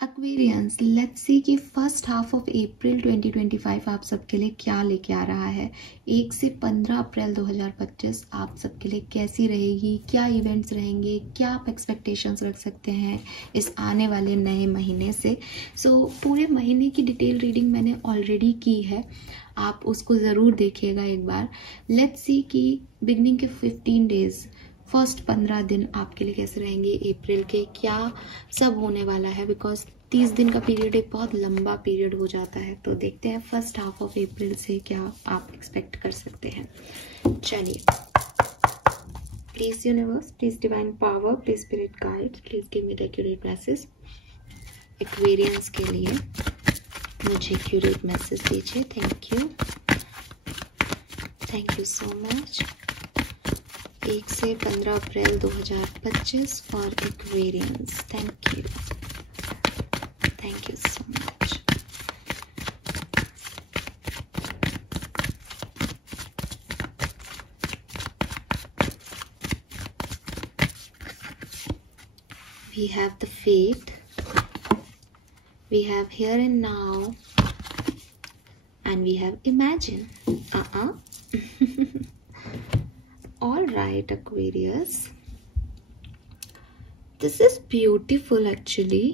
Aquarians, let's see कि first half of April 2025 आप सबके लिए क्या लेके आ रहा है। 1 से 15 अप्रैल 2025 आप सबके लिए कैसी रहेगी, क्या इवेंट्स रहेंगे, क्या आप एक्सपेक्टेशंस रख सकते हैं इस आने वाले नए महीने से। पूरे महीने की डिटेल रीडिंग मैंने ऑलरेडी की है, आप उसको ज़रूर देखिएगा एक बार। लेट्स सी कि बिगनिंग के 15 डेज, फर्स्ट 15 दिन आपके लिए कैसे रहेंगे, अप्रैल के क्या सब होने वाला है, बिकॉज 30 दिन का पीरियड एक बहुत लंबा पीरियड हो जाता है। तो देखते हैं फर्स्ट हाफ ऑफ अप्रैल से क्या आप एक्सपेक्ट कर सकते हैं। चलिए, please universe, please divine power, please spirit guide, please give me the accurate message. Aquarians के लिए मुझे एक्यूरेट मैसेज दीजिए। Thank you, thank you so much. 1 से 15 अप्रैल 2025 for Aquarians. Thank you, thank you so much. We have the fate, we have here and now, and we have imagine. All right, Aquarius, this is beautiful actually.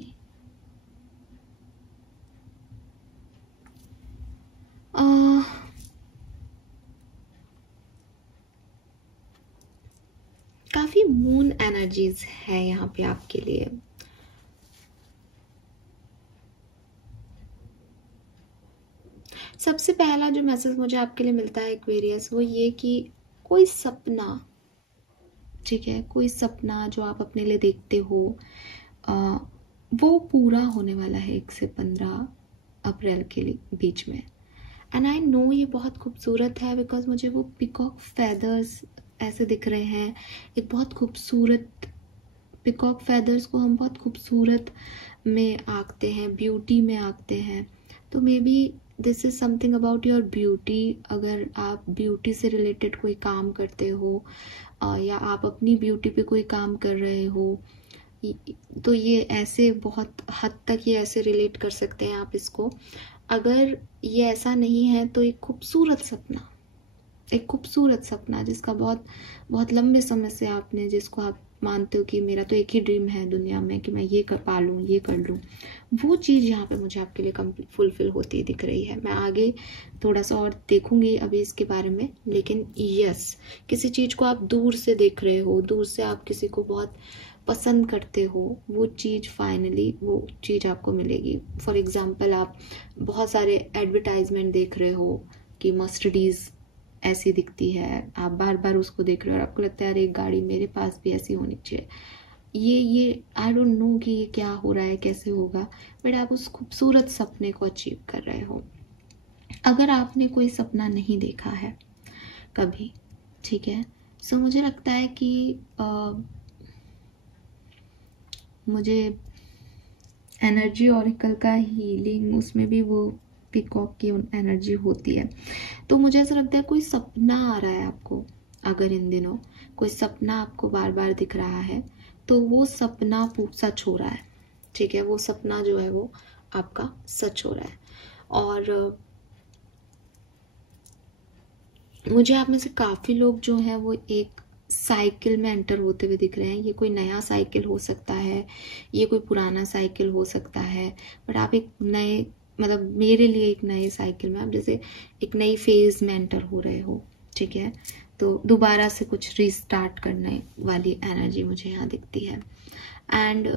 काफी moon energies है यहाँ पे आपके लिए। सबसे पहला जो मैसेज मुझे आपके लिए मिलता है एक्वेरियस, वो ये कि कोई सपना, ठीक है, कोई सपना जो आप अपने लिए देखते हो वो पूरा होने वाला है 1 से 15 अप्रैल के बीच में। एंड आई नो ये बहुत खूबसूरत है, बिकॉज मुझे वो पिकॉक फेदर्स ऐसे दिख रहे हैं। एक बहुत खूबसूरत पिकॉक फेदर्स को हम बहुत खूबसूरत में आंकते हैं, ब्यूटी में आंकते हैं। तो may be this is something about your beauty. अगर आप ब्यूटी से रिलेटेड कोई काम करते हो या आप अपनी ब्यूटी पे कोई काम कर रहे हो, तो ये ऐसे बहुत हद तक ये ऐसे रिलेट कर सकते हैं आप इसको। अगर ये ऐसा नहीं है तो एक खूबसूरत सपना, एक खूबसूरत सपना जिसका बहुत बहुत लंबे समय से आपने, जिसको आप मानते हो कि मेरा तो एक ही ड्रीम है दुनिया में कि मैं ये कर पा लूँ, ये कर लूँ, वो चीज़ यहाँ पे मुझे आपके लिए कंप्लीट फुलफिल होती दिख रही है। मैं आगे थोड़ा सा और देखूंगी अभी इसके बारे में, लेकिन यस, किसी चीज़ को आप दूर से देख रहे हो, दूर से आप किसी को बहुत पसंद करते हो, वो चीज़ फाइनली वो चीज़ आपको मिलेगी। फॉर एग्जाम्पल, आप बहुत सारे एडवर्टाइजमेंट देख रहे हो कि मर्सिडीज ऐसी दिखती है, आप बार बार उसको देख रहे हो और आपको लगता है यार एक गाड़ी मेरे पास भी ऐसी होनी चाहिए। ये आई डोंट नो कि ये क्या हो रहा है, कैसे होगा, बट आप उस खूबसूरत सपने को अचीव कर रहे हो। अगर आपने कोई सपना नहीं देखा है कभी, ठीक है, सो मुझे लगता है कि मुझे एनर्जी ऑरिकल का हीलिंग, उसमें भी वो पिकॉक की एनर्जी होती है। तो मुझे ऐसा लगता है कोई सपना आ रहा है आपको। अगर इन दिनों कोई सपना आपको बार बार दिख रहा है तो वो सपना सच हो रहा है, ठीक है, वो सपना जो है वो आपका सच हो रहा है। और मुझे आप में से काफी लोग जो हैं वो एक साइकिल में एंटर होते हुए दिख रहे हैं। ये कोई नया साइकिल हो सकता है, ये कोई पुराना साइकिल हो सकता है, बट आप एक नए, मतलब मेरे लिए एक नए साइकिल में आप जैसे एक नई फेज में एंटर हो रहे हो, ठीक है। तो दोबारा से कुछ रीस्टार्ट करने वाली एनर्जी मुझे यहाँ दिखती है। एंड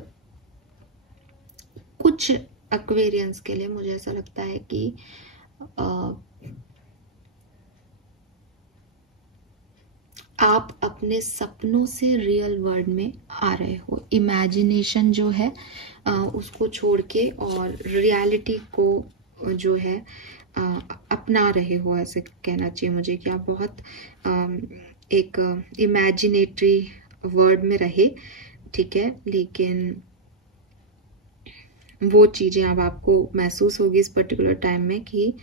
कुछ एक्वेरियंस के लिए मुझे ऐसा लगता है कि आप अपने सपनों से रियल वर्ल्ड में आ रहे हो। इमेजिनेशन जो है उसको छोड़ के और रियलिटी को जो है अपना रहे हो, ऐसे कहना चाहिए मुझे कि आप बहुत एक इमेजिनेटरी वर्ल्ड में रहे, ठीक है, लेकिन वो चीज़ें अब आपको महसूस होगी इस पर्टिकुलर टाइम में कि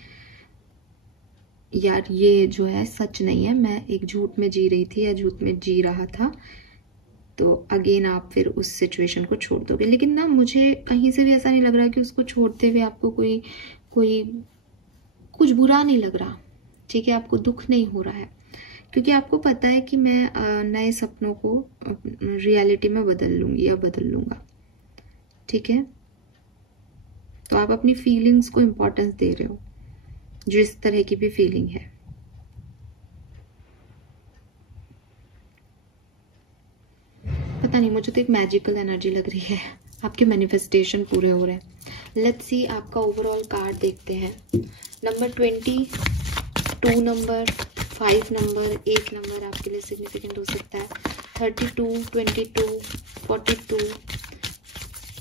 यार ये जो है सच नहीं है, मैं एक झूठ में जी रही थी या झूठ में जी रहा था। तो अगेन आप फिर उस सिचुएशन को छोड़ दोगे। लेकिन ना मुझे कहीं से भी ऐसा नहीं लग रहा कि उसको छोड़ते हुए आपको कोई कोई कुछ बुरा नहीं लग रहा, ठीक है, आपको दुख नहीं हो रहा है, क्योंकि आपको पता है कि मैं नए सपनों को रियलिटी में बदल लूंगी या बदल लूंगा, ठीक है। तो आप अपनी फीलिंग्स को इम्पोर्टेंस दे रहे हो, जो इस तरह की भी फीलिंग है। पता नहीं, मुझे तो एक मैजिकल एनर्जी लग रही है, आपके मैनिफेस्टेशन पूरे हो रहे हैं। लेट्स सी आपका ओवरऑल कार्ड देखते हैं। नंबर 20, 2 नंबर, 5 नंबर, 1 नंबर आपके लिए सिग्निफिकेंट हो सकता है। 32, 22, 42,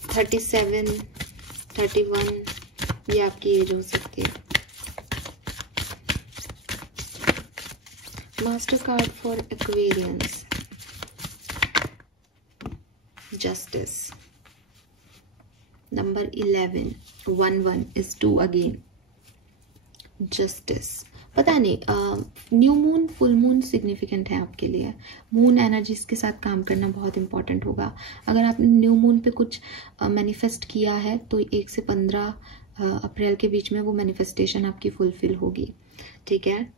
37, 31, ये आपकी एज हो सकती है। Master card for Aquarians, justice, number 11, 11 is 2 again, justice. पता नहीं, new moon, full moon significant है आपके लिए। मून एनर्जीज के साथ काम करना बहुत इंपॉर्टेंट होगा। अगर आपने न्यू मून पे कुछ मैनिफेस्ट किया है तो 1 से 15 अप्रैल के बीच में वो मैनिफेस्टेशन आपकी फुलफिल होगी, ठीक है।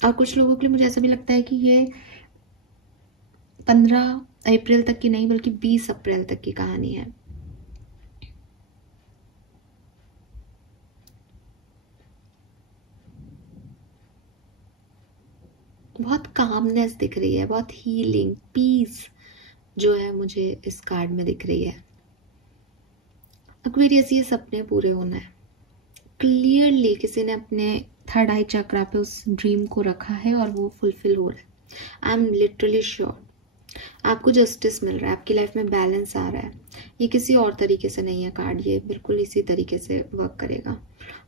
और कुछ लोगों के लिए मुझे ऐसा भी लगता है कि ये 15 अप्रैल तक की नहीं बल्कि 20 अप्रैल तक की कहानी है। बहुत कामनेस दिख रही है, बहुत हीलिंग, पीस जो है मुझे इस कार्ड में दिख रही है। एक्वेरियस, ये सपने पूरे होना है। क्लियरली किसी ने अपने थर्ड आई चक्रा पे उस ड्रीम को रखा है और वो फुलफिल हो रहा है। आई एम लिटरली श्योर आपको जस्टिस मिल रहा है, आपकी लाइफ में बैलेंस आ रहा है। ये किसी और तरीके से नहीं है कार्ड, ये बिल्कुल इसी तरीके से वर्क करेगा।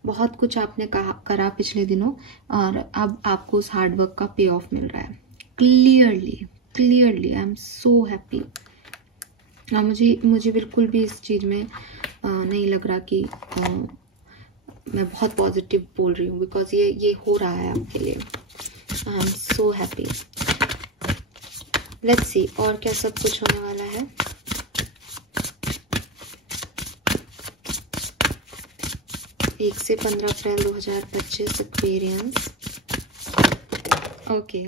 बहुत कुछ आपने करा पिछले दिनों और अब आपको उस हार्ड वर्क का पे ऑफ मिल रहा है। Clearly clearly I am so happy. मुझे बिल्कुल भी इस चीज़ में नहीं लग रहा कि मैं बहुत पॉजिटिव बोल रही हूँ, बिकॉज ये हो रहा है आपके लिए। I am so happy. Let's see और क्या सब कुछ होने वाला है। एक से 15 अप्रैल 2025 Aquarians. Okay,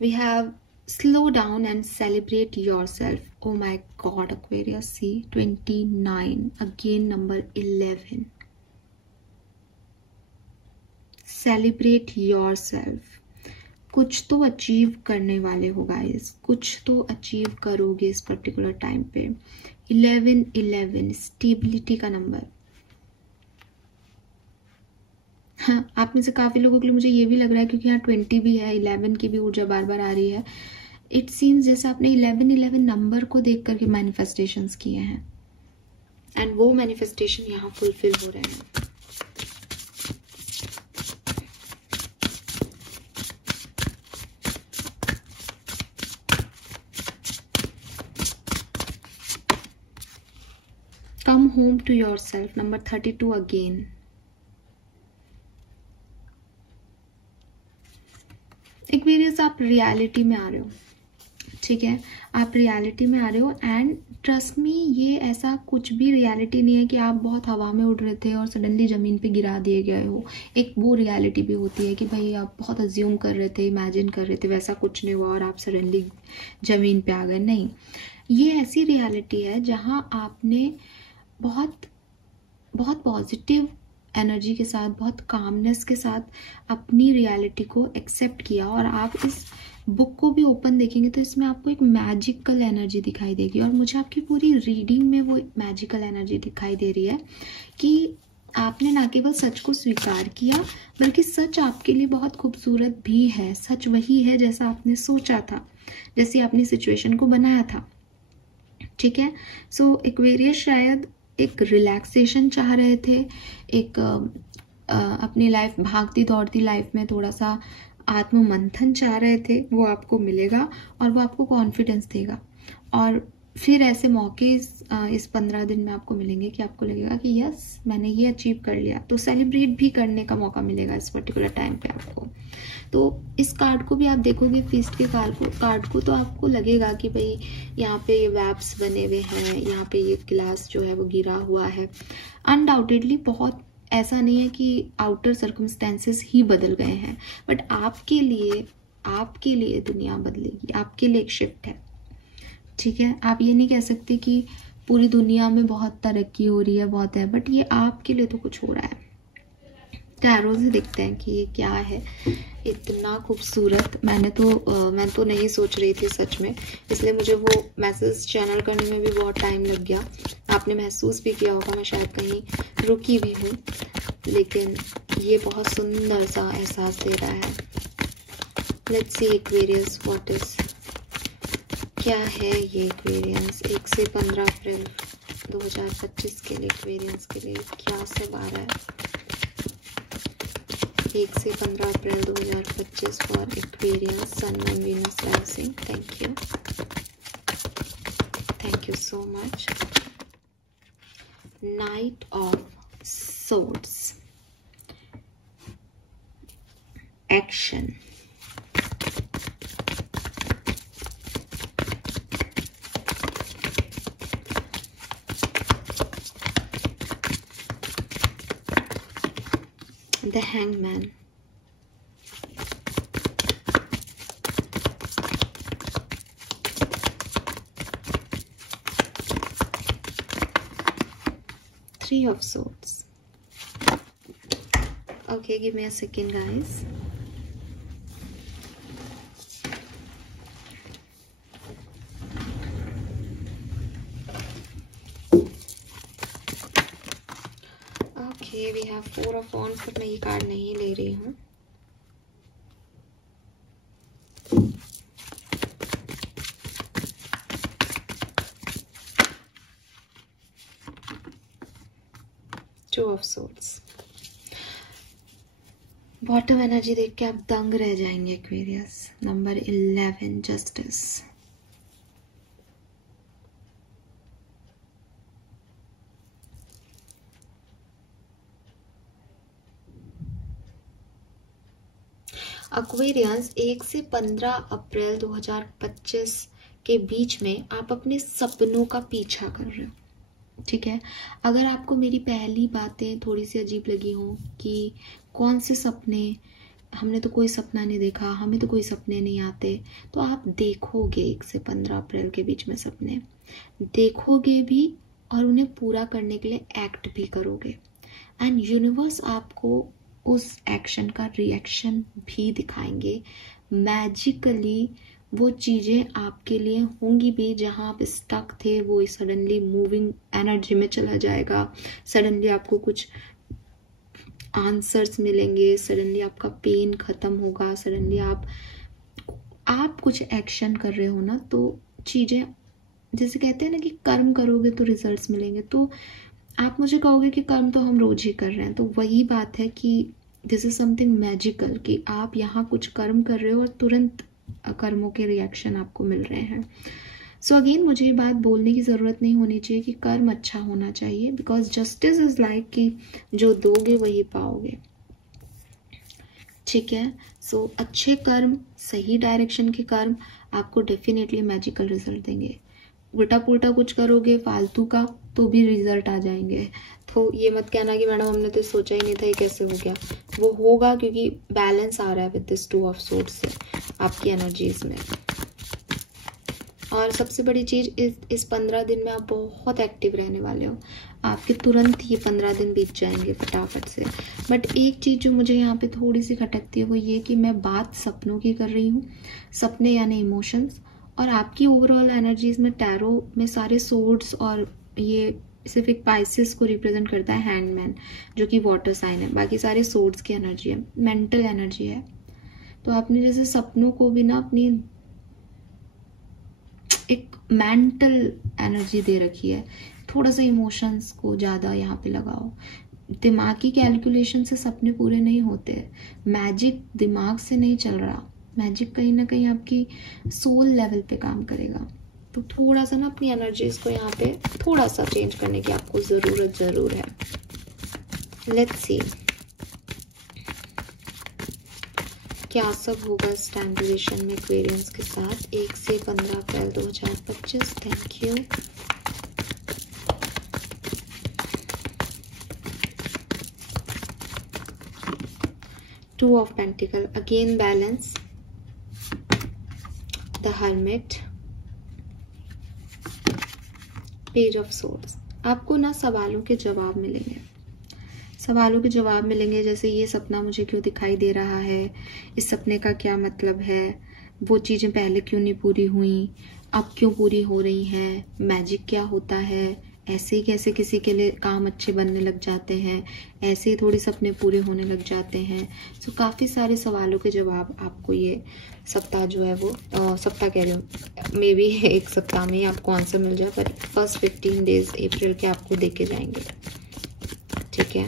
we have slow down and celebrate yourself. Oh my God Aquarius, see 29 again, number 11, celebrate yourself. कुछ तो अचीव करने वाले हो गाइस, कुछ तो अचीव करोगे इस पर्टिकुलर टाइम पे। 11 स्टेबिलिटी का नंबर। हाँ, आप में से काफी लोगों के लिए मुझे ये भी लग रहा है, क्योंकि यहाँ 20 भी है, 11 की भी ऊर्जा बार बार आ रही है। इट सीम्स जैसे आपने 11 नंबर को देख करके मैनिफेस्टेशंस किए हैं एंड वो मैनिफेस्टेशन यहाँ फुलफिल हो रहे हैं। Come home to yourself, number 32 again. Aquarius, आप रियलिटी में आ रहे हो, ठीक है, आप रियलिटी में आ रहे हो एंड ट्रस्ट मी, ये ऐसा कुछ भी रियलिटी नहीं है कि आप बहुत हवा में उड़ रहे थे और सडनली ज़मीन पे गिरा दिए गए हो। एक वो रियलिटी भी होती है कि भाई आप बहुत अज्यूम कर रहे थे, इमेजिन कर रहे थे, वैसा कुछ नहीं हुआ और आप सडनली ज़मीन पे आ गए। नहीं, ये ऐसी रियलिटी है जहाँ आपने बहुत बहुत पॉजिटिव एनर्जी के साथ, बहुत कामनेस के साथ अपनी रियलिटी को एक्सेप्ट किया। और आप इस बुक को भी ओपन देखेंगे तो इसमें आपको एक मैजिकल एनर्जी दिखाई देगी और मुझे आपकी पूरी रीडिंग में वो मैजिकल एनर्जी दिखाई दे रही है कि आपने ना केवल सच को स्वीकार किया बल्कि सच आपके लिए बहुत खूबसूरत भी है। सच वही है जैसा आपने सोचा था, जैसी आपने सिचुएशन को बनाया था, ठीक है। सो एक्वेरियस शायद एक रिलैक्सेशन चाह रहे थे, एक अपनी लाइफ, भागती दौड़ती लाइफ में थोड़ा सा आत्म मंथन चाह रहे थे, वो आपको मिलेगा और वो आपको कॉन्फिडेंस देगा। और फिर ऐसे मौके इस 15 दिन में आपको मिलेंगे कि आपको लगेगा कि यस मैंने ये अचीव कर लिया, तो सेलिब्रेट भी करने का मौका मिलेगा इस पर्टिकुलर टाइम पे आपको। तो इस कार्ड को भी आप देखोगे, फीस्ट के कार्ड को, तो आपको लगेगा कि भाई यहाँ पे ये वैप्स बने हुए हैं, यहाँ पे ये गिलास जो है वो गिरा हुआ है। अनडाउटेडली बहुत ऐसा नहीं है कि आउटर सर्कमस्टेंसेस ही बदल गए हैं, बट आपके लिए दुनिया बदलेगी, आपके लिए एक शिफ्ट है। ठीक है, आप ये नहीं कह सकते कि पूरी दुनिया में बहुत तरक्की हो रही है, बहुत है, बट ये आपके लिए तो कुछ हो रहा है। टैरो से देखते हैं कि ये क्या है। इतना खूबसूरत, मैं तो नहीं सोच रही थी सच में, इसलिए मुझे वो मैसेज चैनल करने में भी बहुत टाइम लग गया। आपने महसूस भी किया होगा मैं शायद कहीं रुकी भी हूँ, लेकिन ये बहुत सुंदर सा एहसास दे रहा है। Let's C Aquarius what is, क्या है ये एक्वेरियंस 1 से 15 अप्रैल 2025 के लिए, एक्वेरियंस के लिए क्या सब आ रहा है 1 से 15 अप्रैल 2025 for Aquarians sun moon Venus rising. Thank you so much. Knight of swords, action, the hangman, Three of Swords. Okay, give me a second guys. Okay, we have Four of Wands, but मैं ये card नहीं ले रही हूँ। Two of Swords. Bottom energy देख के आप दंग रह जाएंगे एक्वेरियस। Number 11, justice. एक्वेरियंस 1 से 15 अप्रैल 2025 के बीच में आप अपने सपनों का पीछा कर रहे हो। ठीक है, अगर आपको मेरी पहली बातें थोड़ी सी अजीब लगी हो कि कौन से सपने, हमने तो कोई सपना नहीं देखा, हमें तो कोई सपने नहीं आते, तो आप देखोगे 1 से 15 अप्रैल के बीच में सपने देखोगे भी और उन्हें पूरा करने के लिए एक्ट भी करोगे। एंड यूनिवर्स आपको उस एक्शन का रिएक्शन भी दिखाएंगे। मैजिकली वो चीज़ें आपके लिए होंगी भी, जहाँ आप स्टक थे वो सडनली मूविंग एनर्जी में चला जाएगा। सडनली आपको कुछ आंसर्स मिलेंगे, सडनली आपका पेन खत्म होगा, सडनली आप कुछ एक्शन कर रहे हो ना, तो चीज़ें जैसे कहते हैं ना कि कर्म करोगे तो रिजल्ट्स मिलेंगे। तो आप मुझे कहोगे कि कर्म तो हम रोज ही कर रहे हैं, तो वही बात है कि दिस इज समथिंग मैजिकल कि आप यहाँ कुछ कर्म कर रहे हो और तुरंत कर्मों के रिएक्शन आपको मिल रहे हैं। सो अगेन मुझे ये बात बोलने की ज़रूरत नहीं होनी चाहिए कि कर्म अच्छा होना चाहिए, बिकॉज जस्टिस इज लाइक कि जो दोगे वही पाओगे। ठीक है, सो अच्छे कर्म, सही डायरेक्शन के कर्म आपको डेफिनेटली मैजिकल रिजल्ट देंगे। उल्टा पुल्टा कुछ करोगे फालतू का तो भी रिजल्ट आ जाएंगे। तो ये मत कहना कि मैडम हमने तो सोचा ही नहीं था, ये कैसे हो गया। वो होगा क्योंकि बैलेंस आ रहा है विद दिस 2 ऑफ सोर्ड्स से आपकी एनर्जीज में। और सबसे बड़ी चीज, इस 15 दिन में आप बहुत एक्टिव रहने वाले हो। आपके तुरंत ये 15 दिन बीत जाएंगे फटाफट से। बट एक चीज जो मुझे यहाँ पे थोड़ी सी खटकती है वो ये कि मैं बात सपनों की कर रही हूँ। सपने यानी इमोशंस, और आपकी ओवरऑल एनर्जीज में टैरो में सारे सोर्ड्स, और ये सिर्फ एक पाइसेस को रिप्रेजेंट करता है हैंडमैन जो कि वाटर साइन है, बाकी सारे सोर्ड्स की एनर्जी है, मेंटल एनर्जी है। तो आपने जैसे सपनों को भी ना अपनी एक मेंटल एनर्जी दे रखी है, थोड़ा सा इमोशंस को ज़्यादा यहाँ पे लगाओ। दिमागी कैलकुलेशन से सपने पूरे नहीं होते, मैजिक दिमाग से नहीं चल रहा, मैजिक कहीं ना कहीं आपकी सोल लेवल पे काम करेगा। तो थोड़ा सा ना अपनी एनर्जीज को यहाँ पे थोड़ा सा चेंज करने की आपको ज़रूरत ज़रूर है। लेट्स सी क्या सब होगा इस टाइम ड्यूरेशन में एक्वेरियंस के साथ 1 से 15 अप्रैल 2025। Thank you. Two of pentacle, again balance, the hermit, page of swords. आपको ना सवालों के जवाब मिलेंगे, सवालों के जवाब मिलेंगे, जैसे ये सपना मुझे क्यों दिखाई दे रहा है, इस सपने का क्या मतलब है, वो चीज़ें पहले क्यों नहीं पूरी हुई, अब क्यों पूरी हो रही हैं, मैजिक क्या होता है, ऐसे ही कैसे किसी के लिए काम अच्छे बनने लग जाते हैं, ऐसे ही थोड़ी सपने पूरे होने लग जाते हैं। सो काफ़ी सारे सवालों के जवाब आपको ये सप्ताह जो है वो सप्ताह कह रही हूँ, मे बी एक सप्ताह में ही आपको आंसर मिल जाए, पर फर्स्ट 15 डेज अप्रैल के आपको देके जाएंगे। ठीक है,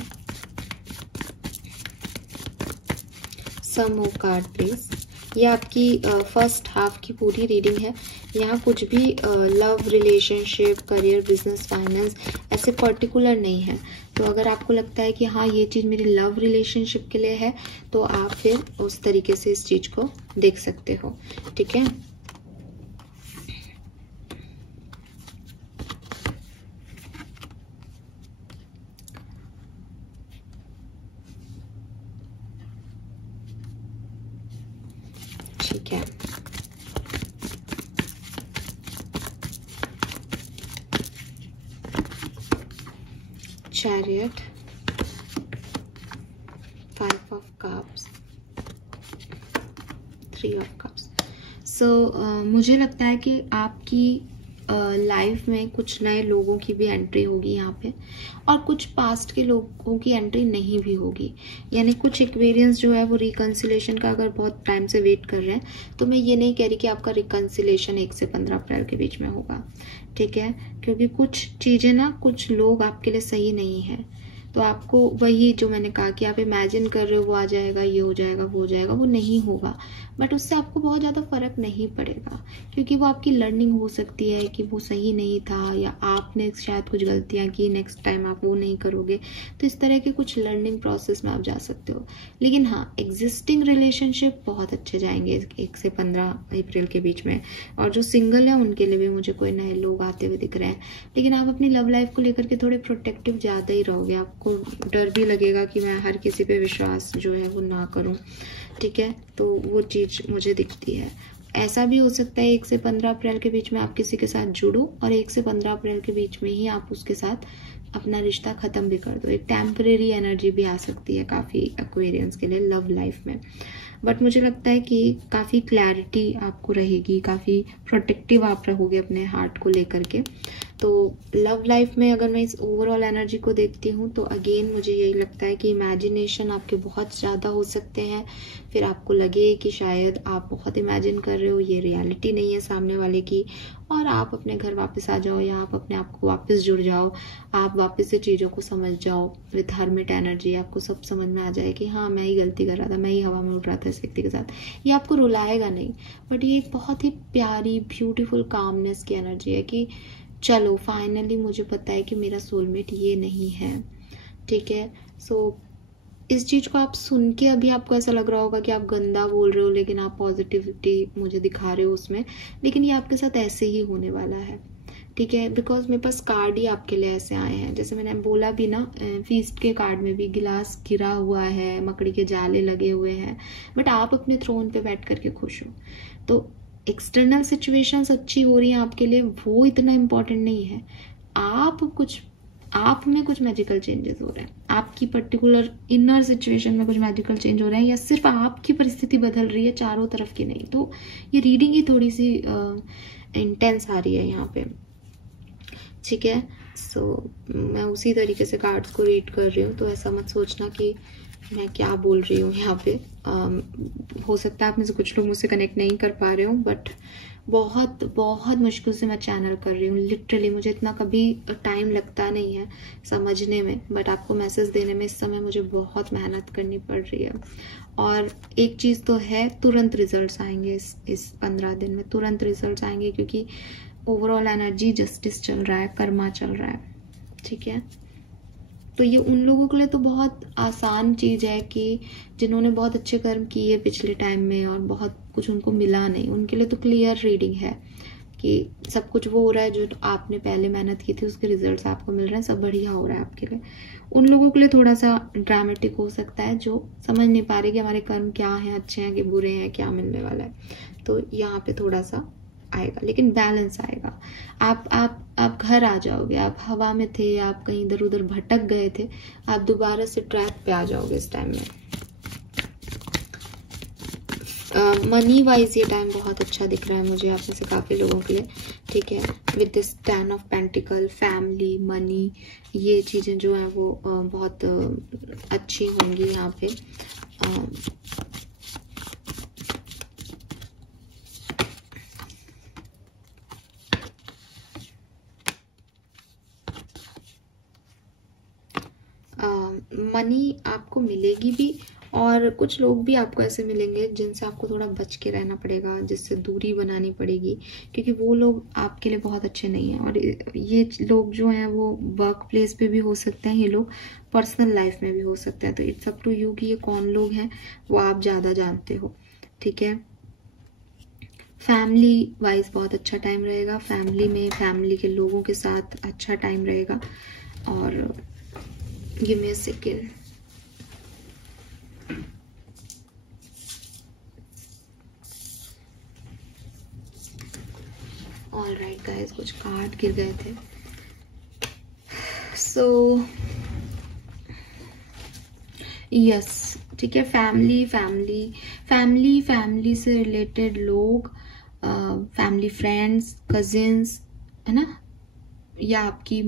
सम मोर कार्ड प्लीज। ये आपकी फर्स्ट हाफ की पूरी रीडिंग है। यहाँ कुछ भी love, relationship, career, business, finance ऐसे पर्टिकुलर नहीं है। तो अगर आपको लगता है कि हाँ ये चीज़ मेरी लव रिलेशनशिप के लिए है, तो आप फिर उस तरीके से इस चीज़ को देख सकते हो। ठीक है, ठीक है। Chariot, 5 of cups, 3 of cups. So मुझे लगता है कि आपकी लाइफ में कुछ नए लोगों की भी एंट्री होगी यहाँ पे, और कुछ पास्ट के लोगों की एंट्री नहीं भी होगी। यानी कुछ एक्वेरियंस जो है वो रिकंसिलेशन का अगर बहुत टाइम से वेट कर रहे हैं, तो मैं ये नहीं कह रही कि आपका रिकंसिलेशन 1 से 15 अप्रैल के बीच में होगा। ठीक है, क्योंकि कुछ चीज़ें ना, कुछ लोग आपके लिए सही नहीं है। तो आपको वही जो मैंने कहा कि आप इमेजिन कर रहे हो वो आ जाएगा, ये हो जाएगा, वो हो जाएगा, वो नहीं होगा। बट उससे आपको बहुत ज़्यादा फर्क नहीं पड़ेगा, क्योंकि वो आपकी लर्निंग हो सकती है कि वो सही नहीं था, या आपने शायद कुछ गलतियां की, नेक्स्ट टाइम आप वो नहीं करोगे। तो इस तरह के कुछ लर्निंग प्रोसेस में आप जा सकते हो। लेकिन हाँ, एग्जिस्टिंग रिलेशनशिप बहुत अच्छे जाएंगे 1 से 15 अप्रैल के बीच में। और जो सिंगल है उनके लिए भी मुझे कोई नए लोग आते हुए दिख रहे हैं। लेकिन आप अपनी लव लाइफ को लेकर के थोड़े प्रोटेक्टिव ज़्यादा ही रहोगे। आपको डर भी लगेगा कि मैं हर किसी पे विश्वास जो है वो ना करूं। ठीक है, तो वो चीज़ मुझे दिखती है। ऐसा भी हो सकता है 1 से 15 अप्रैल के बीच में आप किसी के साथ जुड़ो, और 1 से 15 अप्रैल के बीच में ही आप उसके साथ अपना रिश्ता ख़त्म भी कर दो। एक टेम्परेरी एनर्जी भी आ सकती है काफ़ी एक्वेरियंस के लिए लव लाइफ में। बट मुझे लगता है कि काफ़ी क्लैरिटी आपको रहेगी, काफ़ी प्रोटेक्टिव आप रहोगे अपने हार्ट को लेकर के। तो लव लाइफ में अगर मैं इस ओवरऑल एनर्जी को देखती हूँ, तो अगेन मुझे यही लगता है कि इमेजिनेशन आपके बहुत ज़्यादा हो सकते हैं। फिर आपको लगे कि शायद आप बहुत इमेजिन कर रहे हो, ये रियलिटी नहीं है सामने वाले की, और आप अपने घर वापस आ जाओ, या आप अपने आप को वापस जुड़ जाओ, आप वापस से चीज़ों को समझ जाओ विथ हर्मिट एनर्जी। आपको सब समझ में आ जाए कि हाँ मैं ही गलती कर रहा था, मैं ही हवा में उड़ रहा था इस व्यक्ति के साथ। ये आपको रुलाएगा नहीं, बट ये एक बहुत ही प्यारी ब्यूटीफुल कामनेस की एनर्जी है कि चलो फाइनली मुझे पता है कि मेरा सोलमेट ये नहीं है। ठीक है, सो इस चीज़ को आप सुन के अभी आपको ऐसा लग रहा होगा कि आप गंदा बोल रहे हो, लेकिन आप पॉजिटिविटी मुझे दिखा रहे हो उसमें। लेकिन ये आपके साथ ऐसे ही होने वाला है। ठीक है, बिकॉज मेरे पास कार्ड ही आपके लिए ऐसे आए हैं। जैसे मैंने बोला भी ना, फीस्ट के कार्ड में भी गिलास गिरा हुआ है, मकड़ी के जाले लगे हुए हैं, बट आप अपने थ्रोन पे बैठ करके खुश हो। तो एक्सटर्नल सिचुएशंस अच्छी हो रही हैं आपके लिए, वो इतना इम्पोर्टेंट नहीं है। आप में कुछ मैजिकल चेंजेस हो रहे हैं, आपकी पर्टिकुलर इनर सिचुएशन में कुछ मैजिकल चेंज हो रहे हैं, या सिर्फ आपकी परिस्थिति बदल रही है, चारों तरफ की नहीं। तो ये रीडिंग ही थोड़ी सी इंटेंस आ रही है यहाँ पे। ठीक है, सो मैं उसी तरीके से कार्ड्स को रीड कर रही हूँ, तो ऐसा मत सोचना कि मैं क्या बोल रही हूँ यहाँ पे। हो सकता है आप में से कुछ लोग मुझसे कनेक्ट नहीं कर पा रहे हो, बट बहुत बहुत मुश्किल से मैं चैनल कर रही हूँ। लिटरली मुझे इतना कभी टाइम लगता नहीं है समझने में, बट आपको मैसेज देने में इस समय मुझे बहुत मेहनत करनी पड़ रही है। और एक चीज़ तो है, तुरंत रिजल्ट्स आएंगे इस 15 दिन में, तुरंत रिजल्ट्स आएंगे, क्योंकि ओवरऑल एनर्जी जस्टिस चल रहा है, कर्मा चल रहा है, ठीक है। तो ये उन लोगों के लिए तो बहुत आसान चीज है कि जिन्होंने बहुत अच्छे कर्म किए पिछले टाइम में और बहुत कुछ उनको मिला नहीं, उनके लिए तो क्लियर रीडिंग है कि सब कुछ वो हो रहा है जो आपने पहले मेहनत की थी, उसके रिजल्ट्स आपको मिल रहे हैं, सब बढ़िया हो रहा है आपके लिए। उन लोगों के लिए थोड़ा सा ड्रामेटिक हो सकता है जो समझ नहीं पा रहे कि हमारे कर्म क्या हैं, अच्छे हैं कि बुरे हैं, क्या मिलने वाला है। तो यहाँ पे थोड़ा सा आएगा, लेकिन बैलेंस आएगा। आप घर आ जाओगे, आप हवा में थे, आप कहीं इधर उधर भटक गए थे, आप दोबारा से ट्रैक पे आ जाओगे इस टाइम में। मनी वाइज ये टाइम बहुत अच्छा दिख रहा है मुझे आप में से काफी लोगों के लिए, ठीक है। With this 10 of pentacle, family, money, ये चीजें जो है वो बहुत अच्छी होंगी यहाँ पे। मनी आपको मिलेगी भी, और कुछ लोग भी आपको ऐसे मिलेंगे जिनसे आपको थोड़ा बच के रहना पड़ेगा, जिससे दूरी बनानी पड़ेगी, क्योंकि वो लोग आपके लिए बहुत अच्छे नहीं हैं। और ये लोग जो हैं वो वर्क प्लेस पे भी हो सकते हैं, ये लोग पर्सनल लाइफ में भी हो सकते हैं। तो इट्स अप टू यू कि ये कौन लोग हैं, वो आप ज़्यादा जानते हो, ठीक है। फैमिली वाइज बहुत अच्छा टाइम रहेगा, फैमिली में फैमिली के लोगों के साथ अच्छा टाइम रहेगा। और give me a second. All right guys, कुछ कार्ड गिर गए थे। सो यस, ठीक है। फैमिली से रिलेटेड लोग, फैमिली फ्रेंड्स, कजिन्स, है ना, या आपकी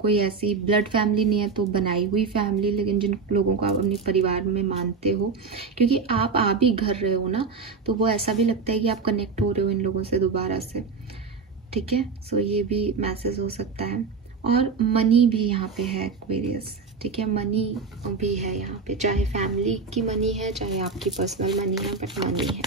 कोई ऐसी ब्लड फैमिली नहीं है तो बनाई हुई फैमिली, लेकिन जिन लोगों को आप अपने परिवार में मानते हो, क्योंकि आप आ भी घर रहे हो ना, तो वो ऐसा भी लगता है कि आप कनेक्ट हो रहे हो इन लोगों से दोबारा से, ठीक है। सो ये भी मैसेज हो सकता है। और मनी भी यहाँ पे है एक्वेरियस, ठीक है। मनी भी है यहाँ पे, चाहे फैमिली की मनी है चाहे आपकी पर्सनल मनी है, बट मनी है।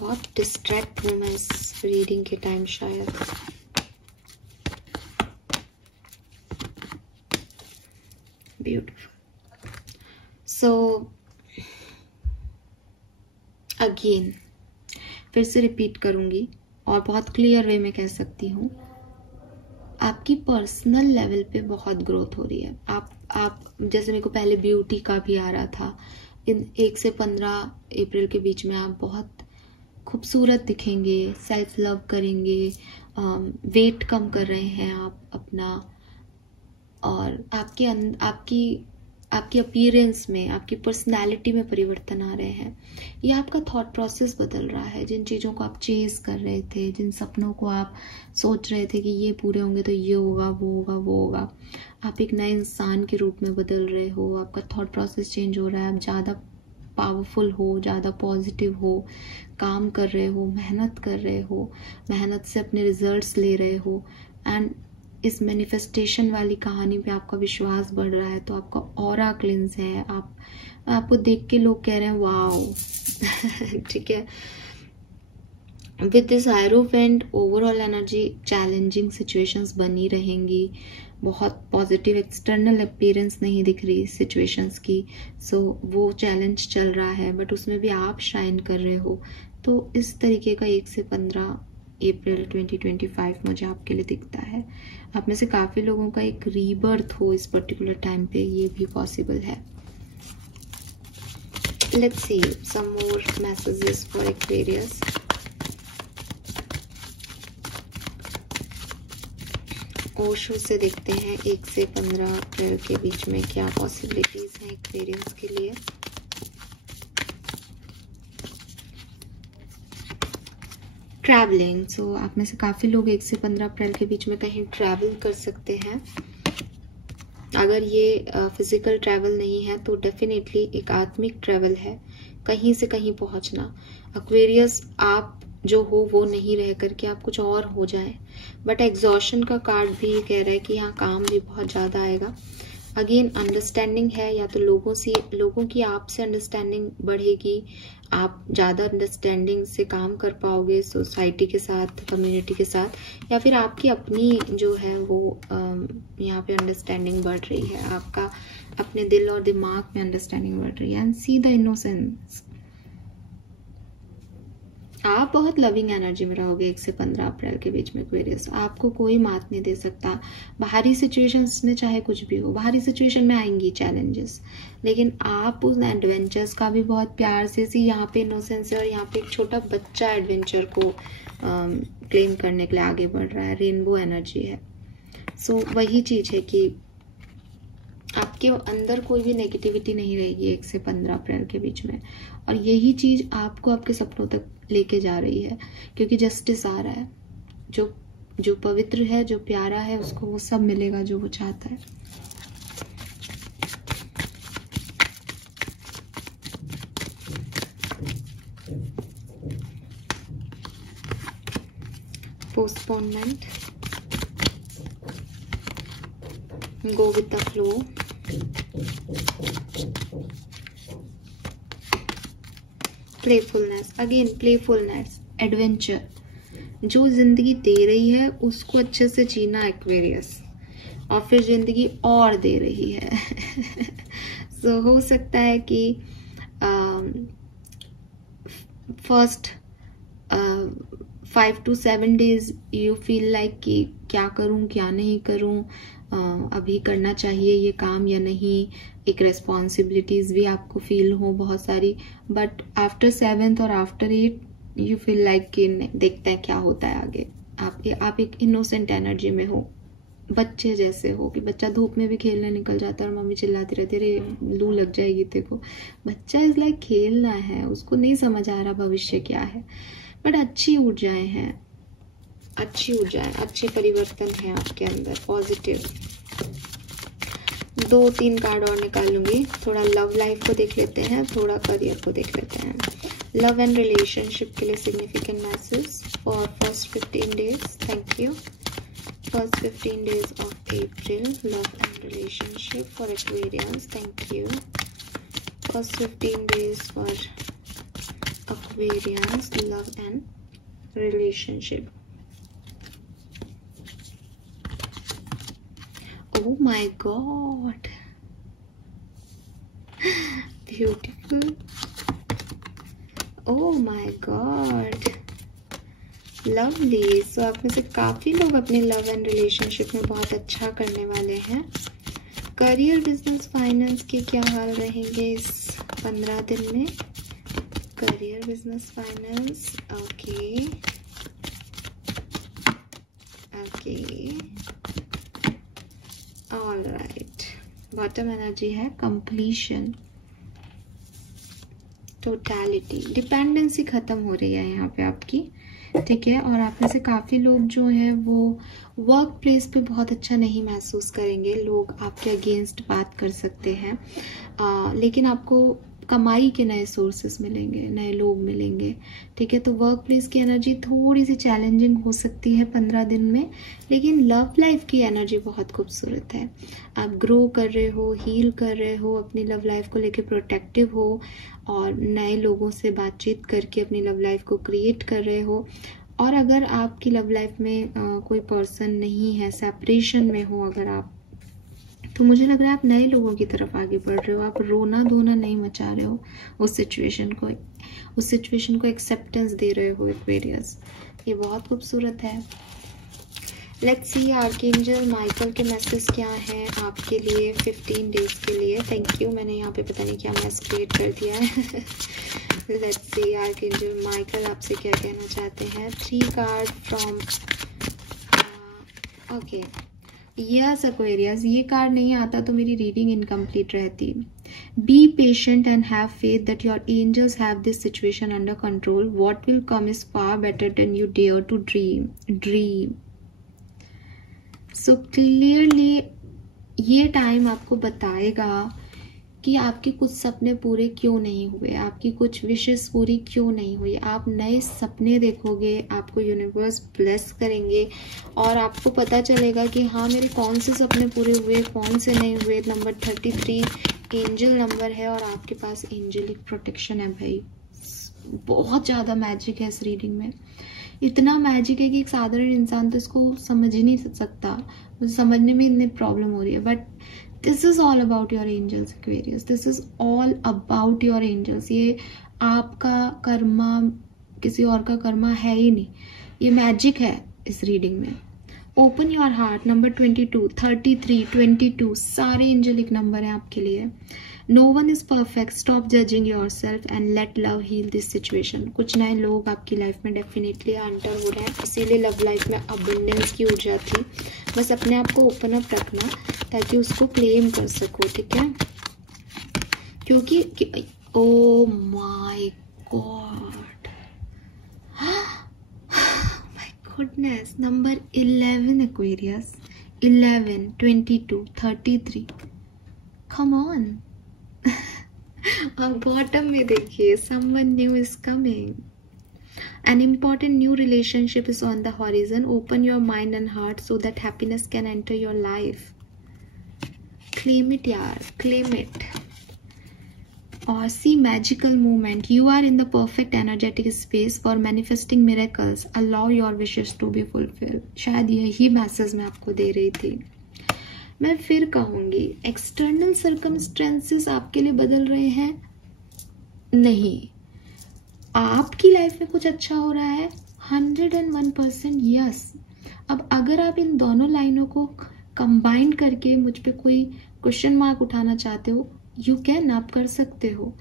बहुत डिस्ट्रैक्ट हूँ मैं इस रीडिंग के टाइम शायद। ब्यूटीफुल। सो अगेन फिर से रिपीट करूंगी और बहुत क्लियर वे में कह सकती हूँ, आपकी पर्सनल लेवल पे बहुत ग्रोथ हो रही है। आप जैसे मेरे को पहले ब्यूटी का भी आ रहा था, इन 1 से 15 अप्रैल के बीच में आप बहुत खूबसूरत दिखेंगे, सेल्फ लव करेंगे, वेट कम कर रहे हैं आप अपना, और आपकी अपीयरेंस में, आपकी पर्सनालिटी में परिवर्तन आ रहे हैं। ये आपका थॉट प्रोसेस बदल रहा है। जिन चीज़ों को आप चेज कर रहे थे, जिन सपनों को आप सोच रहे थे कि ये पूरे होंगे तो ये होगा, वो होगा, वो होगा, आप एक नए इंसान के रूप में बदल रहे हो। आपका थॉट प्रोसेस चेंज हो रहा है, आप ज़्यादा पावरफुल हो, ज़्यादा पॉजिटिव हो, काम कर रहे हो, मेहनत कर रहे हो, मेहनत से अपने रिजल्ट्स ले रहे हो। एंड इस मैनिफेस्टेशन वाली कहानी पे आपका विश्वास बढ़ रहा है, तो आपका ऑरा क्लिंस है। आपको देख के लोग कह रहे हैं वाओ ठीक है। With this hierophant, overall energy challenging situations बनी रहेंगी, बहुत पॉजिटिव एक्सटर्नल अपीयरेंस नहीं दिख रही सिचुएशंस की। सो वो चैलेंज चल रहा है, बट उसमें भी आप शाइन कर रहे हो। तो इस तरीके का 1 से 15 अप्रैल 2025 मुझे आपके लिए दिखता है। आप में से काफी लोगों का एक रीबर्थ हो इस पर्टिकुलर टाइम पे, ये भी पॉसिबल है। Let's see some more messages for Aquarius. Osho से देखते हैं 1 से 15 अप्रैल के बीच में क्या पॉसिबिलिटीज हैं एक्वेरियस के लिए। ट्रैवलिंग, सो आप में से काफी लोग 1 से 15 अप्रैल के बीच में कहीं ट्रैवल कर सकते हैं। अगर ये फिजिकल ट्रैवल नहीं है तो डेफिनेटली एक आत्मिक ट्रैवल है, कहीं से कहीं पहुंचना। एक्वेरियस आप जो हो वो नहीं रह करके आप कुछ और हो जाए। बट एग्जॉशन का कार्ड भी कह रहा है कि यहाँ काम भी बहुत ज्यादा आएगा। अगेन अंडरस्टैंडिंग है, या तो लोगों की आपसे अंडरस्टैंडिंग बढ़ेगी, आप ज़्यादा अंडरस्टैंडिंग से काम कर पाओगे सोसाइटी के साथ, कम्युनिटी के साथ, या फिर आपकी अपनी जो है वो यहाँ पे अंडरस्टैंडिंग बढ़ रही है, आपका अपने दिल और दिमाग में अंडरस्टैंडिंग बढ़ रही है। एंड सी द इनोसेंस, आप बहुत लविंग एनर्जी में रहोगे 1 से 15 अप्रैल के बीच में एक्वेरियस। आपको कोई मात नहीं दे सकता। बाहरी सिचुएशंस में चाहे कुछ भी हो, बाहरी सिचुएशन में आएंगी चैलेंजेस, लेकिन आप उस एडवेंचर्स का भी बहुत प्यार से, यहाँ पे इनोसेंस है और यहाँ पे एक छोटा बच्चा एडवेंचर को क्लेम करने के लिए आगे बढ़ रहा है, रेनबो एनर्जी है। सो वही चीज है कि आपके अंदर कोई भी नेगेटिविटी नहीं रहेगी 1 से 15 अप्रैल के बीच में, और यही चीज आपको आपके सपनों तक लेके जा रही है, क्योंकि जस्टिस आ रहा है। जो पवित्र है, जो प्यारा है, उसको वो सब मिलेगा जो वो चाहता है। Postponement, go with the flow, playfulness, again playfulness, adventure, जो जिंदगी दे रही है उसको अच्छे से जीना एक्वेरियस, और फिर जिंदगी और दे रही है। सो हो सकता है कि first 5 to 7 days you feel like कि क्या करूं क्या नहीं करूं, अभी करना चाहिए ये काम या नहीं, एक रेस्पॉन्सिबिलिटीज भी आपको फील हो बहुत सारी, बट आफ्टर 7th और आफ्टर 8 यू फील लाइक कि देखते हैं क्या होता है आगे। आप एक इनोसेंट एनर्जी में हो, बच्चे जैसे हो, कि बच्चा धूप में भी खेलने निकल जाता है और मम्मी चिल्लाती रहती है रे लू लग जाएगी तेरे को। बच्चा इज लाइक खेलना है, उसको नहीं समझ आ रहा भविष्य क्या है, बट अच्छी ऊर्जाएं हैं, अच्छे परिवर्तन है आपके अंदर, पॉजिटिव। 2-3 कार्ड और निकालूंगी, थोड़ा लव लाइफ को देख लेते हैं, थोड़ा करियर को देख लेते हैं। लव एंड रिलेशनशिप के लिए significant message for first 15 days, thank you. First 15 days of April, love and relationship for Aquarians, thank you. First 15 days for Aquarians, love and relationship. Oh my God, beautiful. Oh my God, lovely. So आप में से काफी लोग अपने love and relationship में बहुत अच्छा करने वाले हैं। करियर, बिजनेस, फाइनेंस के क्या हाल रहेंगे इस 15 दिन में? Career, business, finance, okay all right. Bottom energy है कंप्लीशन, टोटलिटी, डिपेंडेंसी खत्म हो रही है यहाँ पे आपकी, ठीक है। और आप में से काफी लोग जो हैं वो वर्क प्लेस पे बहुत अच्छा नहीं महसूस करेंगे, लोग आपके अगेंस्ट बात कर सकते हैं, लेकिन आपको कमाई के नए सोर्सेस मिलेंगे, नए लोग मिलेंगे, ठीक है। तो वर्क प्लेस की एनर्जी थोड़ी सी चैलेंजिंग हो सकती है 15 दिन में, लेकिन लव लाइफ की एनर्जी बहुत खूबसूरत है। आप ग्रो कर रहे हो, हील कर रहे हो, अपनी लव लाइफ को लेके प्रोटेक्टिव हो, और नए लोगों से बातचीत करके अपनी लव लाइफ को क्रिएट कर रहे हो। और अगर आपकी लव लाइफ में कोई पर्सन नहीं है, सेपरेशन में हो अगर आप, तो मुझे लग रहा है आप नए लोगों की तरफ आगे बढ़ रहे हो, आप रोना धोना नहीं मचा रहे हो, उस सिचुएशन को एक्सेप्टेंस दे रहे हो एक्वेरियस, ये बहुत खूबसूरत है। लेट्स सी आर्कएंजल माइकल के मैसेज क्या हैं आपके लिए 15 डेज के लिए। थैंक यू, मैंने यहाँ पे पता नहीं क्या मैस क्रिएट कर दिया है। लेट्स सी आर्कएंजल माइकल आपसे क्या कहना चाहते हैं। 3 card from okay yes Aquarius, ये कार्ड नहीं आता तो मेरी रीडिंग इनकम्प्लीट रहती। Be patient and have faith that your angels have this situation under control, what will come is far better than you dare to dream. So clearly ये time आपको बताएगा कि आपके कुछ सपने पूरे क्यों नहीं हुए, आपकी कुछ विशेस पूरी क्यों नहीं हुई। आप नए सपने देखोगे, आपको यूनिवर्स ब्लेस करेंगे और आपको पता चलेगा कि हाँ मेरे कौन से सपने पूरे हुए, कौन से नहीं हुए। नंबर 33 एंजल नंबर है और आपके पास एंजेलिक प्रोटेक्शन है भाई। बहुत ज़्यादा मैजिक है इस रीडिंग में, इतना मैजिक है कि एक साधारण इंसान तो इसको समझ ही नहीं सकता। मुझे समझने में इतनी प्रॉब्लम हो रही है, but this is all about your angels Aquarius, this is all about your angels. ये आपका कर्मा, किसी और का कर्मा है ही नहीं, ये मैजिक है इस रीडिंग में। ओपन योर हार्ट, नंबर 22, 33, 22 सारे एंजेलिक नंबर हैं आपके लिए। No one is perfect, stop judging yourself and let love heal this situation. कुछ नए लोग आपकी लाइफ में डेफिनेटली एंटर हो रहे हैं, इसीलिए लव लाइफ में अबंडेंस की ऊर्जा थी। बस अपने आप को ओपन अप रखना ताकि उसको क्लेम कर सको, ठीक है? क्योंकि ओ my God, my goodness, number 11 Aquarius, 11, 22, 33, come on. अब बॉटम में देखिए, someone new is coming, an important new relationship is on the horizon, open your mind and heart so that happiness can enter your life, claim it yaar, claim it, or see magical movement, you are in the perfect energetic space for manifesting miracles, allow your wishes to be fulfilled। शायद यही message मैं आपको दे रही थी। मैं फिर कहूंगी, external circumstances आपके लिए बदल रहे हैं नहीं, आपकी लाइफ में कुछ अच्छा हो रहा है 101% यस। अब अगर आप इन दोनों लाइनों को कंबाइन करके मुझ पे कोई क्वेश्चन मार्क उठाना चाहते हो, यू कैन, आप कर सकते हो,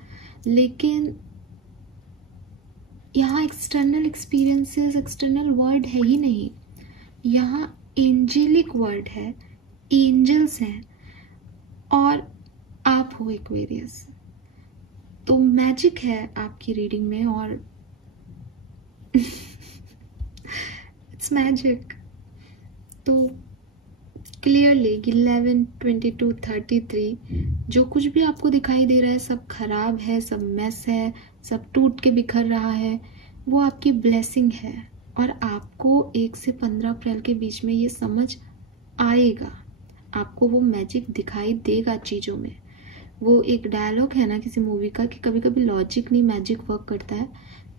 लेकिन यहाँ एक्सटर्नल एक्सपीरियंसेस, एक्सटर्नल वर्ड है ही नहीं, यहाँ एंजेलिक वर्ड है, एंजल्स हैं और आप हो एक्वेरियस। तो मैजिक है आपकी रीडिंग में और इट्स मैजिक। तो क्लियरली 11, 22, 33 जो कुछ भी आपको दिखाई दे रहा है सब खराब है, सब मेस है, सब टूट के बिखर रहा है, वो आपकी ब्लेसिंग है और आपको 1 से 15 अप्रैल के बीच में ये समझ आएगा, आपको वो मैजिक दिखाई देगा चीज़ों में। वो एक डायलॉग है ना किसी मूवी का कि कभी कभी लॉजिक नहीं मैजिक वर्क करता है,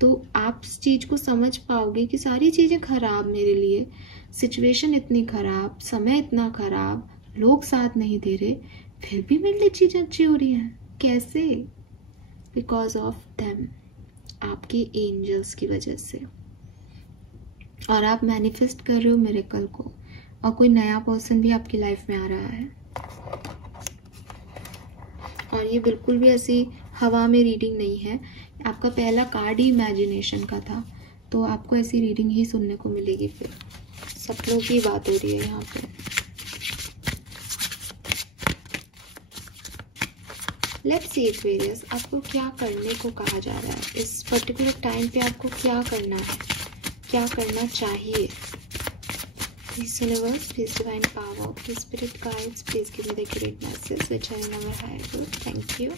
तो आप इस चीज़ को समझ पाओगे कि सारी चीज़ें खराब मेरे लिए, सिचुएशन इतनी खराब, समय इतना खराब, लोग साथ नहीं दे रहे, फिर भी मेरे लिए चीज़ें अच्छी हो रही हैं। कैसे? बिकॉज ऑफ देम, आपके एंजल्स की वजह से। और आप मैनिफेस्ट कर रहे हो मिरेकल को, और कोई नया पर्सन भी आपकी लाइफ में आ रहा है। और ये बिल्कुल भी ऐसी हवा में रीडिंग नहीं है, आपका पहला कार्ड ही इमेजिनेशन का था, तो आपको ऐसी रीडिंग ही सुनने को मिलेगी। फिर सपनों की बात हो रही है यहाँ पे। लेट्स सी एक्वेरियस, आपको क्या करने को कहा जा रहा है इस पर्टिकुलर टाइम पे, आपको क्या करना है, क्या करना चाहिए। Please universe, please divine power, please spirit guides, please give me the accurate message which I never had. Thank you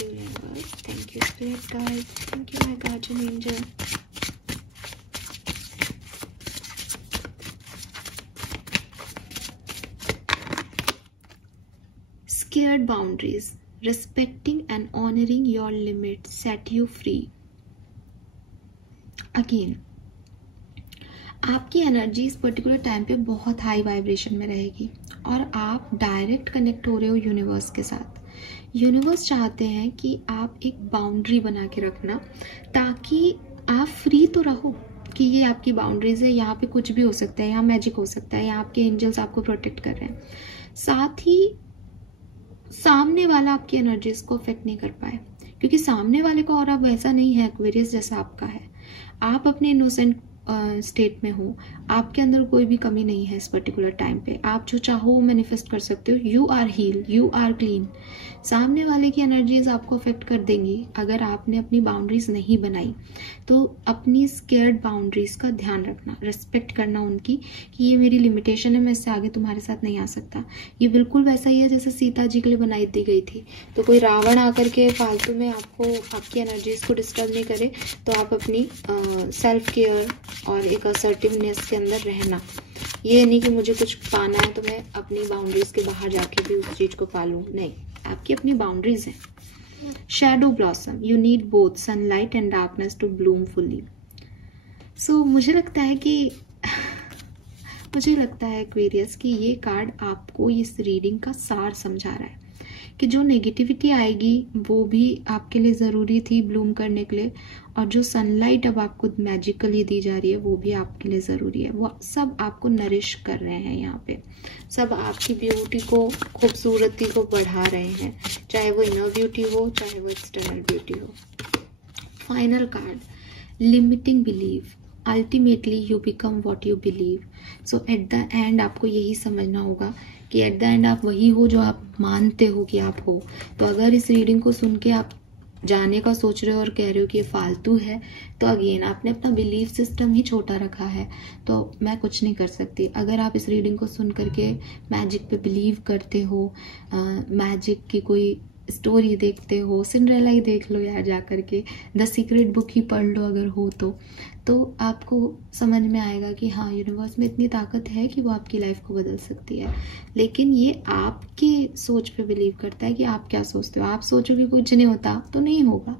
universe, thank you spirit guides, thank you my guardian angel. Scared boundaries, respecting and honoring your limits set you free. Again, आपकी energy इस particular time पे बहुत high vibration में रहेगी और आप direct connect हो रहे हो यूनिवर्स के साथ। यूनिवर्स चाहते हैं कि आप एक बाउंड्री बना के रखना ताकि आप फ्री तो रहो कि ये आपकी बाउंड्रीज है, यहाँ पे कुछ भी हो सकता है, यहाँ मैजिक हो सकता है, यहाँ आपके एंजल्स आपको प्रोटेक्ट कर रहे हैं, साथ ही सामने वाला आपकी एनर्जीज को अफेक्ट नहीं कर पाए, क्योंकि सामने वाले का ऑरा वैसा नहीं है एक्वेरियस जैसा आपका है। आप अपने इनोसेंट स्टेट में हो, आपके अंदर कोई भी कमी नहीं है इस पर्टिकुलर टाइम पे, आप जो चाहो वो मैनिफेस्ट कर सकते हो। You are heal, you are clean. सामने वाले की एनर्जीज आपको अफेक्ट कर देंगी अगर आपने अपनी बाउंड्रीज नहीं बनाई। तो अपनी स्केयर्ड बाउंड्रीज का ध्यान रखना, रिस्पेक्ट करना उनकी, कि ये मेरी लिमिटेशन है, मैं इससे आगे तुम्हारे साथ नहीं आ सकता। ये बिल्कुल वैसा ही है जैसे सीता जी के लिए बनाई दी गई थी। तो कोई रावण आकर के फालतू में आपको आपकी एनर्जीज को डिस्टर्ब नहीं करे, तो आप अपनी सेल्फ केयर और एक असर्टिवनेस के अंदर रहना। ये नहीं कि मुझे कुछ पाना है तो मैं अपनी बाउंड्रीज के बाहर जाके भी उस चीज को पालूं, नहीं, आपकी अपनी बाउंड्रीज हैं। Shadow blossom, you need both sunlight and darkness to bloom fully. So मुझे लगता है एक्वेरियस कि ये कार्ड आपको इस रीडिंग का सार समझा रहा है कि जो नेगेटिविटी आएगी वो भी आपके लिए ज़रूरी थी ब्लूम करने के लिए, और जो सनलाइट अब आपको मैजिकली दी जा रही है वो भी आपके लिए ज़रूरी है। वो सब आपको नरिश कर रहे हैं, यहाँ पे सब आपकी ब्यूटी को, खूबसूरती को बढ़ा रहे हैं, चाहे वो इनर ब्यूटी हो चाहे वो एक्सटर्नल ब्यूटी हो। Final card, limiting believe, ultimately you become what you believe. So at the end आपको यही समझना होगा कि एट द एंड आप वही हो जो आप मानते हो कि आप हो। तो अगर इस रीडिंग को सुन के आप जाने का सोच रहे हो और कह रहे हो कि ये फालतू है, तो अगेन आपने अपना बिलीफ सिस्टम ही छोटा रखा है, तो मैं कुछ नहीं कर सकती। अगर आप इस रीडिंग को सुन करके मैजिक पे बिलीव करते हो, मैजिक की कोई स्टोरी देखते हो, सिंड्रेला ही देख लो यार जा करके, द सीक्रेट बुक ही पढ़ लो अगर हो तो आपको समझ में आएगा कि हाँ, यूनिवर्स में इतनी ताकत है कि वो आपकी लाइफ को बदल सकती है। लेकिन ये आपके सोच पे बिलीव करता है कि आप क्या सोचते हो। आप सोचो कि कुछ नहीं होता तो नहीं होगा,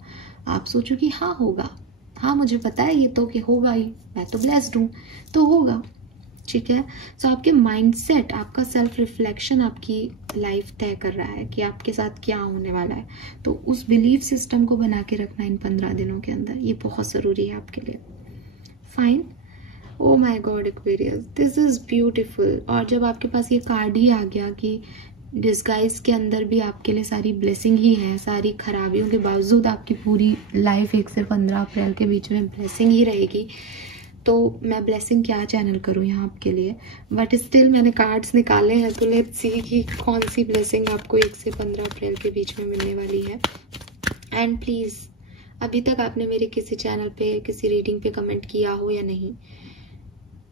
आप सोचो कि हाँ होगा, हाँ मुझे पता है ये तो कि होगा ही, मैं तो ब्लेस्ड हूँ तो होगा, ठीक है। सो आपके माइंडसेट, आपका सेल्फ रिफ्लेक्शन आपकी लाइफ तय कर रहा है कि आपके साथ क्या होने वाला है। तो उस बिलीफ सिस्टम को बना के रखना इन 15 दिनों के अंदर, ये बहुत ज़रूरी है आपके लिए। Fine. Oh my God Aquarius, this is beautiful. और जब आपके पास ये कार्ड ही आ गया कि डिस्गाइज के अंदर भी आपके लिए सारी ब्लेसिंग ही है, सारी खराबियों के बावजूद आपकी पूरी लाइफ 1 से 15 अप्रैल के बीच में ब्लेसिंग ही रहेगी, तो मैं ब्लेसिंग क्या चैनल करूँ यहाँ आपके लिए। बट स्टिल मैंने कार्ड्स निकाले हैं, तो लेट्स सी कि कौन सी ब्लेसिंग आपको 1 से 15 अप्रैल के बीच में मिलने वाली है। एंड प्लीज़, अभी तक आपने मेरे किसी चैनल पे किसी रीडिंग पे कमेंट किया हो या नहीं,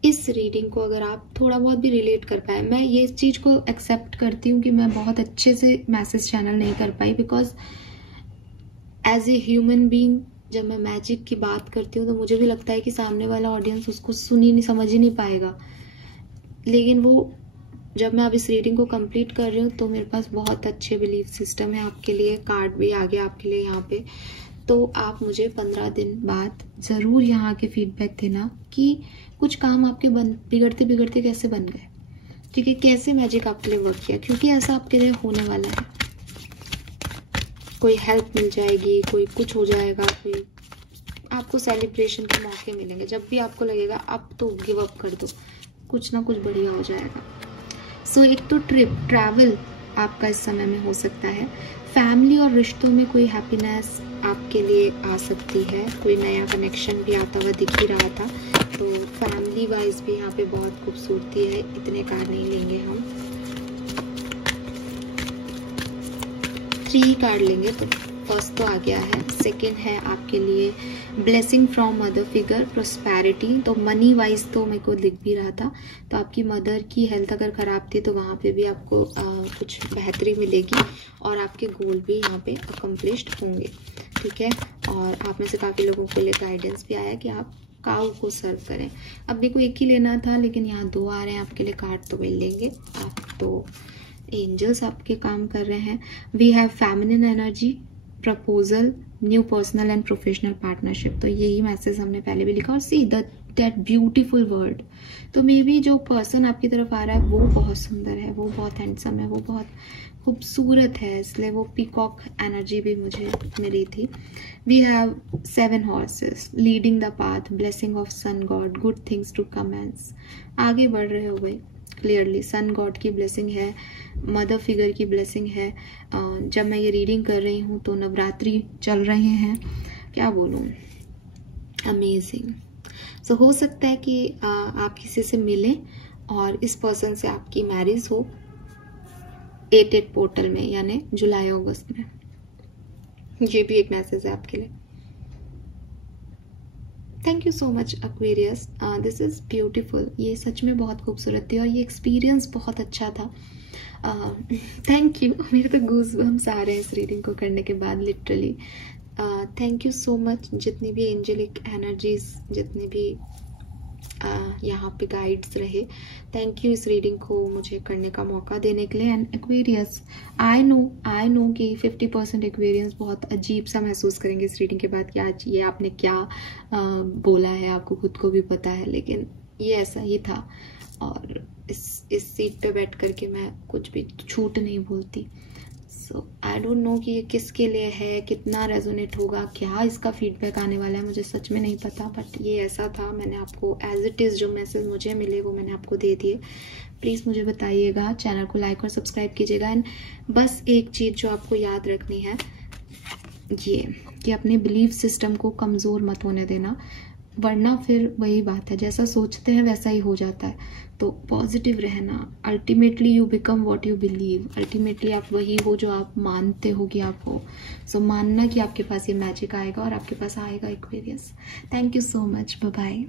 इस रीडिंग को अगर आप थोड़ा बहुत भी रिलेट कर पाए, मैं ये इस चीज़ को एक्सेप्ट करती हूँ कि मैं बहुत अच्छे से मैसेज चैनल नहीं कर पाई, because as a human being जब मैं मैजिक की बात करती हूँ तो मुझे भी लगता है कि सामने वाला ऑडियंस उसको सुन ही नहीं, समझ ही नहीं पाएगा। लेकिन वो जब मैं अब इस रीडिंग को कंप्लीट कर रही हूँ तो मेरे पास बहुत अच्छे बिलीफ सिस्टम है आपके लिए, कार्ड भी आ गया आपके लिए यहाँ पे। तो आप मुझे 15 दिन बाद ज़रूर यहाँ के फीडबैक देना कि कुछ काम आपके बिगड़ते बिगड़ते कैसे बन गए, ठीक है, कैसे मैजिक आपके लिए वर्क किया, क्योंकि ऐसा आपके लिए होने वाला है। कोई हेल्प मिल जाएगी, कोई कुछ हो जाएगा, कोई आपको सेलिब्रेशन के मौके मिलेंगे। जब भी आपको लगेगा अब तो गिव अप कर दो, कुछ ना कुछ बढ़िया हो जाएगा। सो एक तो ट्रैवल आपका इस समय में हो सकता है, फैमिली और रिश्तों में कोई हैप्पीनेस आपके लिए आ सकती है, कोई नया कनेक्शन भी आता हुआ दिख ही रहा था। तो फैमिली वाइज भी यहाँ पे बहुत खूबसूरती है, इतने कार्ड नहीं लेंगे हम, 3 कार्ड लेंगे। तो फर्स्ट तो आ गया है, सेकंड है आपके लिए blessing from mother figure, prosperity. तो मनी वाइज तो मेरे को दिख भी रहा था, तो आपकी मदर की हेल्थ अगर ख़राब थी तो वहाँ पे भी आपको कुछ बेहतरी मिलेगी और आपके गोल भी यहाँ पे अकम्प्लिश्ड होंगे, ठीक है। और आप में से काफ़ी लोगों के लिए गाइडेंस भी आया कि आप काऊ को सर्व करें। अब मेरे को एक ही लेना था, लेकिन यहाँ 2 आ रहे हैं आपके लिए कार्ड, तो मिल लेंगे आप। तो एंजल्स आपके काम कर रहे हैं। We have feminine energy, proposal, new personal and professional partnership. तो यही मैसेज हमने पहले भी लिखा। और सी दैट ब्यूटीफुल वर्ड। तो मे बी जो पर्सन आपकी तरफ आ रहा है वो बहुत सुंदर है, वो बहुत हैंडसम है, वो बहुत खूबसूरत है, इसलिए वो पीकॉक एनर्जी भी मुझे मिली थी। We have 7 horses, leading the path, blessing of sun god, good things to commence. आगे बढ़ रहे हो भाई, क्लियरली सन गॉड की ब्लेसिंग है, मदर फिगर की ब्लेसिंग है। जब मैं ये रीडिंग कर रही हूँ तो नवरात्रि चल रहे हैं, क्या बोलूँ, अमेजिंग। सो हो सकता है कि आप किसी से मिलें और इस पर्सन से आपकी मैरिज हो 8/8 पोर्टल में, यानी जुलाई अगस्त में। ये भी एक मैसेज है आपके लिए। Thank you so much Aquarius, this is beautiful. ये सच में बहुत खूबसूरत थी और ये एक्सपीरियंस बहुत अच्छा था। Thank you. मेरे तो गूज़बम्स आ रहे हैं इस रीडिंग को करने के बाद, literally. Thank you so much जितनी भी एंजेलिक एनर्जीज, जितने भी यहाँ पे गाइड्स रहे, थैंक यू इस रीडिंग को मुझे करने का मौका देने के लिए। एंड एक्वेरियस, आई नो कि 50% एक्वेरियंस बहुत अजीब सा महसूस करेंगे इस रीडिंग के बाद कि आज ये आपने क्या बोला है, आपको खुद को भी पता है, लेकिन ये ऐसा ही था। और इस सीट पे बैठ करके मैं कुछ भी झूठ नहीं बोलती। सो आई डोंट नो कि ये किसके लिए है, कितना रेजोनेट होगा, क्या इसका फीडबैक आने वाला है, मुझे सच में नहीं पता। बट ये ऐसा था, मैंने आपको एज इट इज़ जो मैसेज मुझे मिले वो मैंने आपको दे दिए। प्लीज़ मुझे बताइएगा, चैनल को लाइक और सब्सक्राइब कीजिएगा। एंड बस एक चीज़ जो आपको याद रखनी है ये कि अपने बिलीफ सिस्टम को कमज़ोर मत होने देना, वरना फिर वही बात है, जैसा सोचते हैं वैसा ही हो जाता है। तो पॉजिटिव रहना, ultimately you become what you believe. Ultimately आप वही हो जो आप मानते हो कि आप हो। सो मानना कि आपके पास ये मैजिक आएगा और आपके पास आएगा Aquarius. Thank you so much, bye bye.